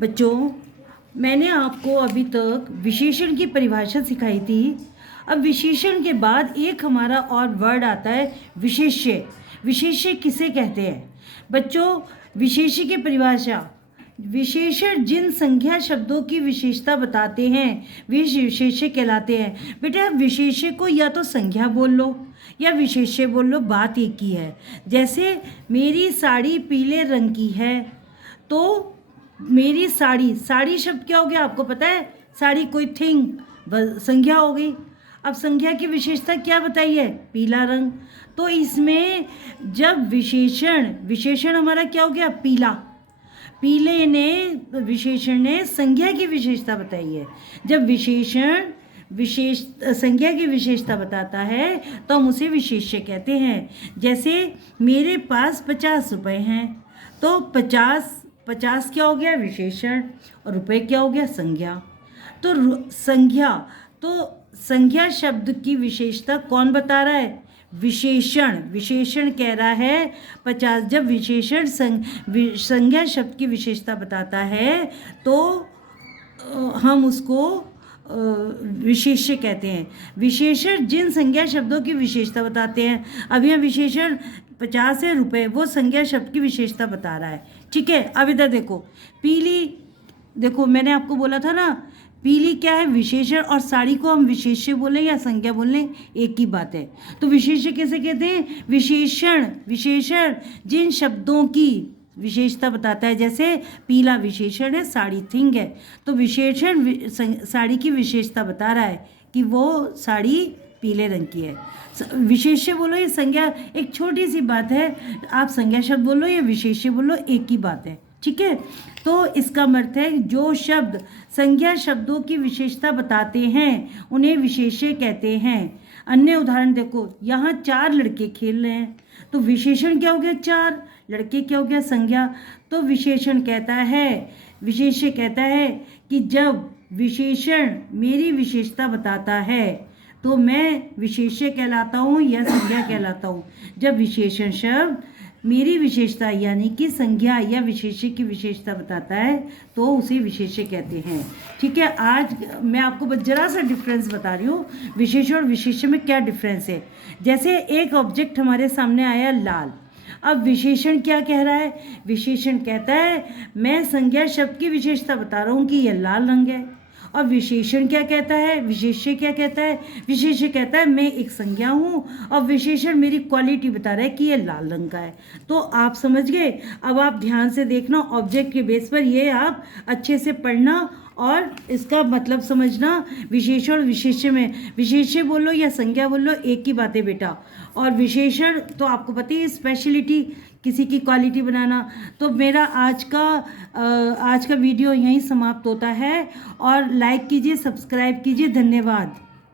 बच्चों, मैंने आपको अभी तक विशेषण की परिभाषा सिखाई थी। अब विशेषण के बाद एक हमारा और वर्ड आता है विशेष्य। विशेष्य किसे कहते हैं बच्चों? विशेष्य की परिभाषा, विशेषण जिन संख्या शब्दों की विशेषता बताते हैं वे विशेष्य कहलाते हैं। बेटा, विशेष्य को या तो संख्या बोल लो या विशेष्य बोल लो, बात एक ही है। जैसे मेरी साड़ी पीले रंग की है, तो मेरी साड़ी, साड़ी शब्द क्या हो गया आपको पता है? साड़ी कोई थिंग, संख्या हो गई। अब संख्या की विशेषता क्या बताई है? पीला रंग। तो इसमें जब विशेषण हमारा क्या हो गया? पीला। पीले ने, विशेषण ने संख्या की विशेषता बताई है। जब विशेषण संख्या की विशेषता बताता है तो हम उसे विशेष्य कहते हैं। जैसे मेरे पास 50 रुपये हैं, तो 50 क्या हो गया? विशेषण, और रुपये क्या हो गया? संज्ञा। तो संख्या शब्द की विशेषता कौन बता रहा है? विशेषण कह रहा है 50। जब विशेषण संज्ञा शब्द की विशेषता बताता है तो हम उसको विशेष्य कहते हैं। विशेषण जिन संज्ञा शब्दों की विशेषता बताते हैं, अब यह विशेषण 50 है, रुपये, वो संज्ञा शब्द की विशेषता बता रहा है। ठीक है, अब इधर देखो, पीली, देखो मैंने आपको बोला था ना, पीली क्या है? विशेषण, और साड़ी को हम विशेष्य बोलें या संज्ञा बोलें एक ही बात है। तो विशेष्य कैसे कहते हैं? विशेषण जिन शब्दों की विशेषता बताता है। जैसे पीला विशेषण है, साड़ी थिंग है, तो विशेषण साड़ी की विशेषता बता रहा है कि वो साड़ी पीले रंग की है। विशेष्य बोलो या संज्ञा, एक छोटी सी बात है, आप संज्ञा शब्द बोलो या विशेष्य बोलो, एक ही बात है। ठीक है, तो इसका अर्थ है जो शब्द संज्ञा शब्दों की विशेषता बताते हैं उन्हें विशेष्य कहते हैं। अन्य उदाहरण देखो, यहाँ 4 लड़के खेल रहे हैं, तो विशेषण क्या हो गया? 4, लड़के क्या हो गया? संज्ञा। तो विशेष्य कहता है कि जब विशेषण मेरी विशेषता बताता है तो मैं विशेष्य कहलाता हूँ या संज्ञा कहलाता हूँ। जब विशेषण शब्द मेरी विशेषता यानी कि संज्ञा या विशेष्य की विशेषता बताता है तो उसे विशेष्य कहते हैं। ठीक है, आज मैं आपको बस जरा सा डिफरेंस बता रही हूँ, विशेषण और विशेष्य में क्या डिफरेंस है। जैसे एक ऑब्जेक्ट हमारे सामने आया लाल, अब विशेषण क्या कह रहा है? विशेषण कहता है मैं संज्ञा शब्द की विशेषता बता रहा हूँ कि यह लाल रंग है। और विशेषण क्या कहता है? विशेष्य क्या कहता है? विशेष्य कहता है मैं एक संज्ञा हूँ और विशेषण मेरी क्वालिटी बता रहा है कि ये लाल रंग का है। तो आप समझ गए। अब आप ध्यान से देखना, ऑब्जेक्ट के बेस पर ये आप अच्छे से पढ़ना और इसका मतलब समझना। विशेषण और विशेष्य में विशेष्य बोलो या संज्ञा बोलो, एक ही बात है बेटा। और विशेषण तो आपको पता ही है, स्पेशलिटी, किसी की क्वालिटी बनाना। तो मेरा आज का वीडियो यहीं समाप्त होता है, और लाइक कीजिए, सब्सक्राइब कीजिए। धन्यवाद।